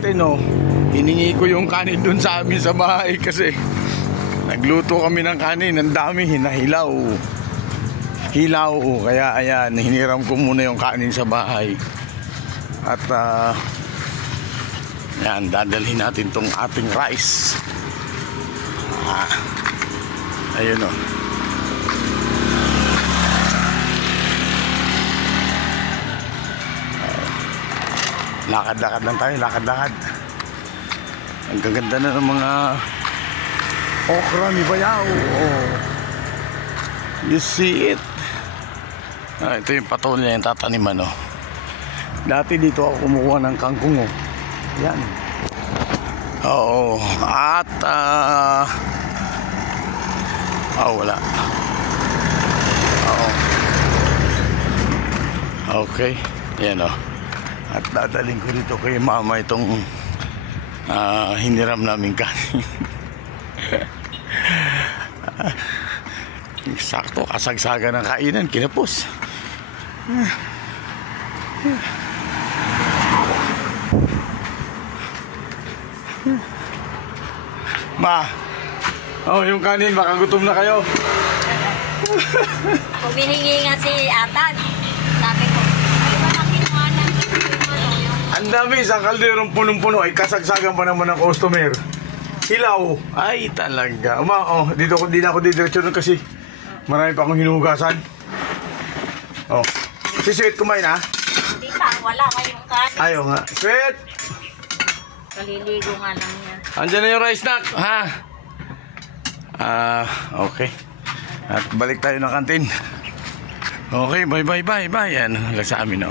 No, hiningi ko yung kanin dun sa amin sa bahay kasi nagluto kami ng kanin, ang dami, hinahilaw. Hilaw, kaya ayan, hiniram ko muna yung kanin sa bahay. At yan, dadalhin natin tong ating rice. Ayun o. Lakad-lakad lang tayo, lakad-lakad. Ang gaganda na ng mga okra ni Bayaw. Oh. You see it? Ito yung patol niya yung tataniman. Oh. Dati dito ako kumukuha ng kangkong. Oh. Yan. Oo. At wala. Oo. Okay. Yan o. At dadaling ko dito kay mama itong hiniram namin kanin. Sakto, kasagsaga ng kainan, kinapos. Ma, yung kanin, baka gutom na kayo. Kung biningi nga si Atan, sabi ko, di ba nakinuha ng ang dami, isang kalderong punong-puno ay kasagsagan pa naman ng customer. Hilaw, ay talaga. Dito na ako didiretso kasi marami pa akong hinuhugasan. Si Sweet kumain ha? Hindi pa, wala kayong kanin. Ayaw nga. Sweet! Kaliligo nga lang yan. Andiyan na yung rice snack, ha? Okay. At balik tayo ng kantin. Okay, bye. Yan, sa amin,